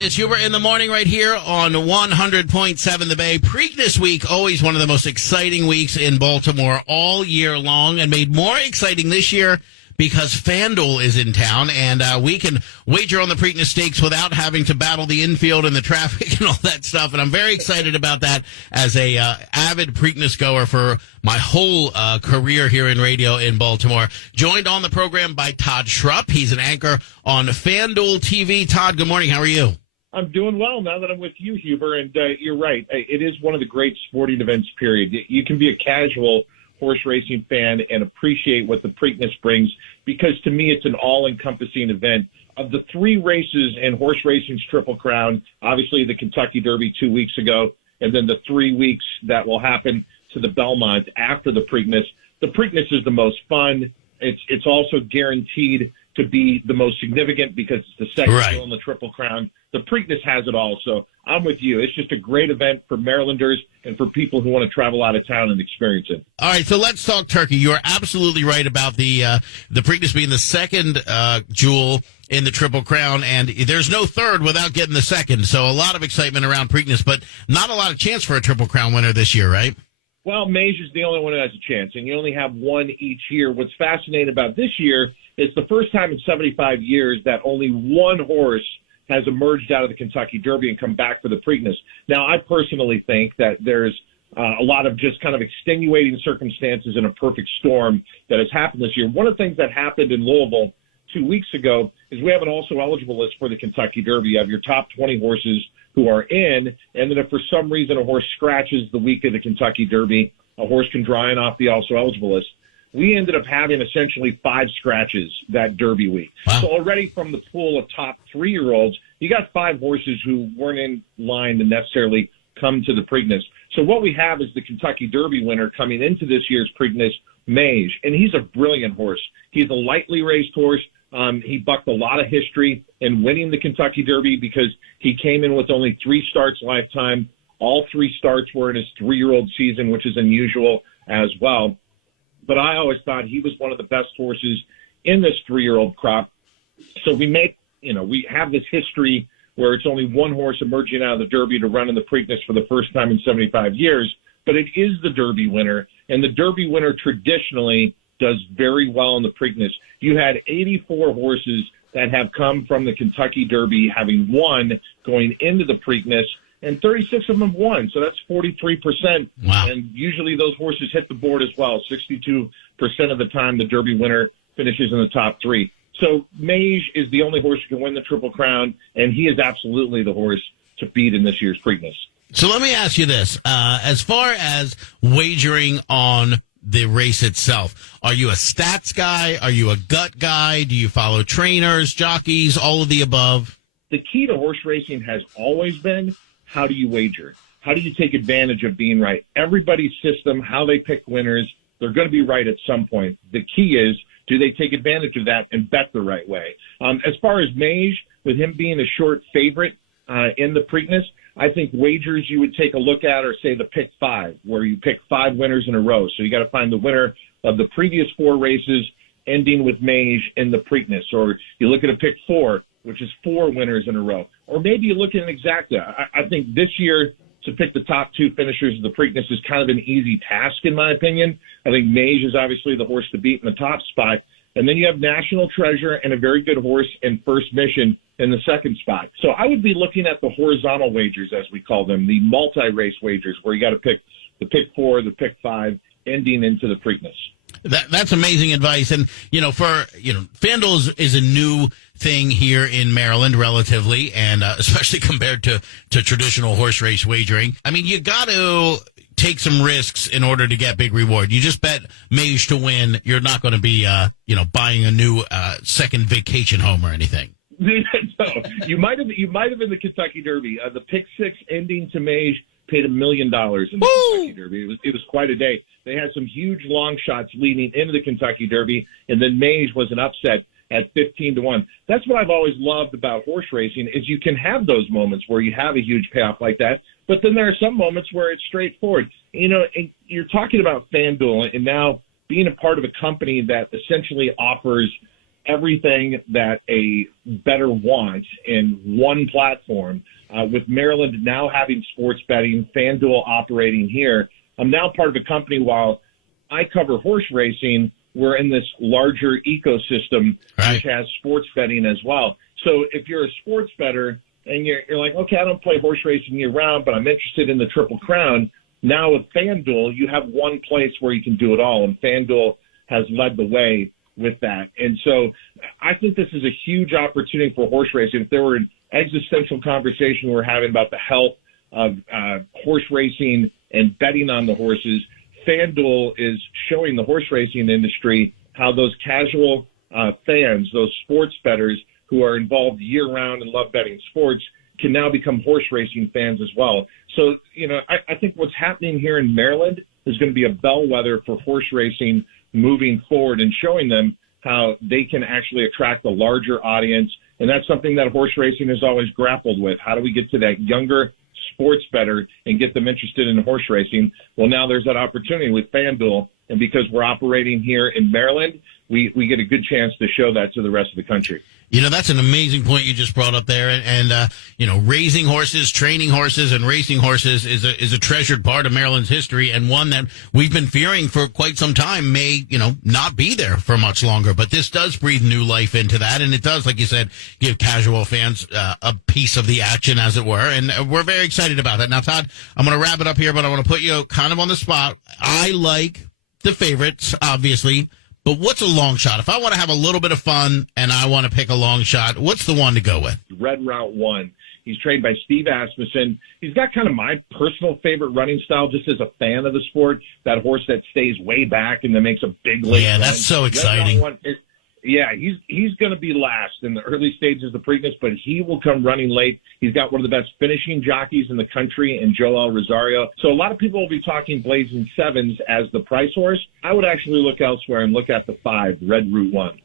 It's Hubert in the morning right here on 100.7 The Bay. Preakness Week, always one of the most exciting weeks in Baltimore all year long, and made more exciting this year because FanDuel is in town, and we can wager on the Preakness Stakes without having to battle the infield and the traffic and all that stuff. And I'm very excited about that as a avid Preakness goer for my whole career here in radio in Baltimore. Joined on the program by Todd Schrupp. He's an anchor on FanDuel TV. Todd, good morning. How are you? I'm doing well now that I'm with you, Huber, and you're right. It is one of the great sporting events, period. You can be a casual horse racing fan and appreciate what the Preakness brings because, to me, it's an all-encompassing event. Of the three races in horse racing's Triple Crown, obviously the Kentucky Derby 2 weeks ago, and then the 3 weeks that will happen to the Belmont after the Preakness is the most fun. It's also guaranteed to be the most significant because it's the second deal in the Triple Crown. The Preakness has it all, so I'm with you. It's just a great event for Marylanders and for people who want to travel out of town and experience it. All right, so let's talk turkey. You are absolutely right about the Preakness being the second jewel in the Triple Crown, and there's no third without getting the second. So a lot of excitement around Preakness, but not a lot of chance for a Triple Crown winner this year, right? Well, Mage is the only one that has a chance, and you only have one each year. What's fascinating about this year is the first time in 75 years that only one horse has emerged out of the Kentucky Derby and come back for the Preakness. Now, I personally think that there's a lot of just kind of extenuating circumstances in a perfect storm that has happened this year. One of the things that happened in Louisville 2 weeks ago is we have an also eligible list for the Kentucky Derby. You have your top 20 horses who are in, and then if for some reason a horse scratches the week of the Kentucky Derby, a horse can draw in off the also eligible list. We ended up having essentially 5 scratches that Derby week. Wow. So already from the pool of top 3-year-olds, you got 5 horses who weren't in line to necessarily come to the Preakness. So what we have is the Kentucky Derby winner coming into this year's Preakness, Mage, and he's a brilliant horse. He's a lightly raced horse. He bucked a lot of history in winning the Kentucky Derby because he came in with only 3 starts lifetime. All 3 starts were in his 3-year-old season, which is unusual as well. But I always thought he was one of the best horses in this 3-year-old crop. So we have this history where it's only one horse emerging out of the Derby to run in the Preakness for the first time in 75 years, but it is the Derby winner, and the Derby winner traditionally does very well in the Preakness. You had 84 horses that have come from the Kentucky Derby having won going into the Preakness, and 36 of them won, so that's 43%. Wow. And usually those horses hit the board as well. 62% of the time the Derby winner finishes in the top 3. So Mage is the only horse who can win the Triple Crown, and he is absolutely the horse to beat in this year's Preakness. So let me ask you this. As far as wagering on the race itself, are you a stats guy? Are you a gut guy? Do you follow trainers, jockeys, all of the above? The key to horse racing has always been, how do you wager? How do you take advantage of being right? Everybody's system, how they pick winners, they're going to be right at some point. The key is, do they take advantage of that and bet the right way? As far as Mage, with him being a short favorite in the Preakness, I think wagers you would take a look at are, say, the pick 5, where you pick 5 winners in a row. So you got to find the winner of the previous 4 races ending with Mage in the Preakness. Or you look at a pick 4, which is 4 winners in a row. Or maybe you look at an exacta. I think this year to pick the top 2 finishers of the Preakness is kind of an easy task, in my opinion. I think Mage is obviously the horse to beat in the top spot. And then you have National Treasure and a very good horse in First Mission in the second spot. So I would be looking at the horizontal wagers, as we call them, the multi-race wagers, where you got to pick the pick 4, the pick 5, ending into the Preakness. That's amazing advice. And, FanDuel is a new thing here in Maryland, relatively, and especially compared to traditional horse race wagering. I mean, you got to take some risks in order to get big reward. You just bet Mage to win. You're not going to be, buying a new second vacation home or anything. No, you might have in the Kentucky Derby. The pick 6 ending to Mage paid $1 million in the Kentucky Derby. It was quite a day. They had some huge long shots leading into the Kentucky Derby, and then Mage was an upset at 15-1. That's what I've always loved about horse racing is you can have those moments where you have a huge payoff like that, but then there are some moments where it's straightforward. And you're talking about FanDuel and now being a part of a company that essentially offers everything that a bettor wants in one platform. With Maryland now having sports betting, FanDuel operating here, I'm now part of a company. While I cover horse racing, we're in this larger ecosystem which has sports betting as well. So if you're a sports bettor and you're like, okay, I don't play horse racing year round, but I'm interested in the Triple Crown. Now with FanDuel, you have one place where you can do it all, and FanDuel has led the way with that. And so I think this is a huge opportunity for horse racing. If there were an existential conversation we're having about the health of horse racing and betting on the horses, FanDuel is showing the horse racing industry how those casual fans, those sports bettors who are involved year-round and love betting sports, can now become horse racing fans as well. So, I think what's happening here in Maryland is going to be a bellwether for horse racing moving forward and showing them how they can actually attract a larger audience. And that's something that horse racing has always grappled with. How do we get to that younger sports bettor and get them interested in horse racing? Well, now there's that opportunity with FanDuel. And because we're operating here in Maryland, we get a good chance to show that to the rest of the country. That's an amazing point you just brought up there. And raising horses, training horses, and racing horses is a treasured part of Maryland's history, and one that we've been fearing for quite some time may, not be there for much longer. But this does breathe new life into that, and it does, like you said, give casual fans a piece of the action, as it were. And we're very excited about that. Now, Todd, I'm going to wrap it up here, but I want to put you kind of on the spot. I like the favorites, obviously. But what's a long shot? If I want to have a little bit of fun and I want to pick a long shot, what's the one to go with? Red Route 1. He's trained by Steve Asmussen. He's got kind of my personal favorite running style, just as a fan of the sport. That horse that stays way back and then makes a big late run. That's so exciting. He's going to be last in the early stages of Preakness, but he will come running late. He's got one of the best finishing jockeys in the country in Joel Rosario. So a lot of people will be talking Blazing Sevens as the price horse. I would actually look elsewhere and look at the 5, Red Route 1.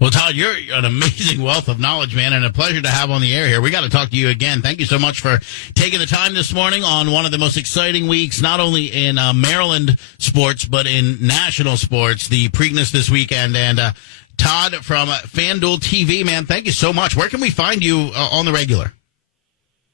Well, Todd, you're an amazing wealth of knowledge, man, and a pleasure to have on the air here. We got to talk to you again. Thank you so much for taking the time this morning on one of the most exciting weeks, not only in Maryland sports, but in national sports, the Preakness this weekend. And Todd from FanDuel TV, man, thank you so much. Where can we find you on the regular?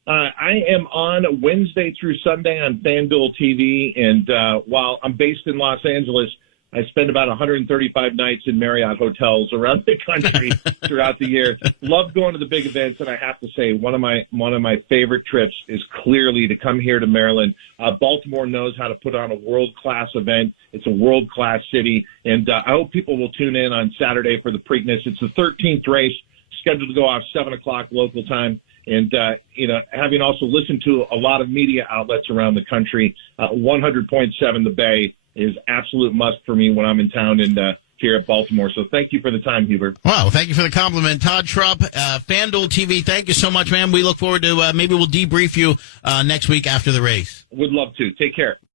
I am on Wednesday through Sunday on FanDuel TV, and while I'm based in Los Angeles, I spend about 135 nights in Marriott hotels around the country throughout the year. Love going to the big events, and I have to say one of my favorite trips is clearly to come here to Maryland. Baltimore knows how to put on a world-class event. It's a world-class city, and I hope people will tune in on Saturday for the Preakness. It's the 13th race, scheduled to go off 7 o'clock local time. And, having also listened to a lot of media outlets around the country, 100.7 The Bay is absolute must for me when I'm in town and here at Baltimore. So thank you for the time, Hubert. Wow, thank you for the compliment. Todd Schrupp, FanDuel TV, thank you so much, man. We look forward to maybe we'll debrief you next week after the race. Would love to. Take care.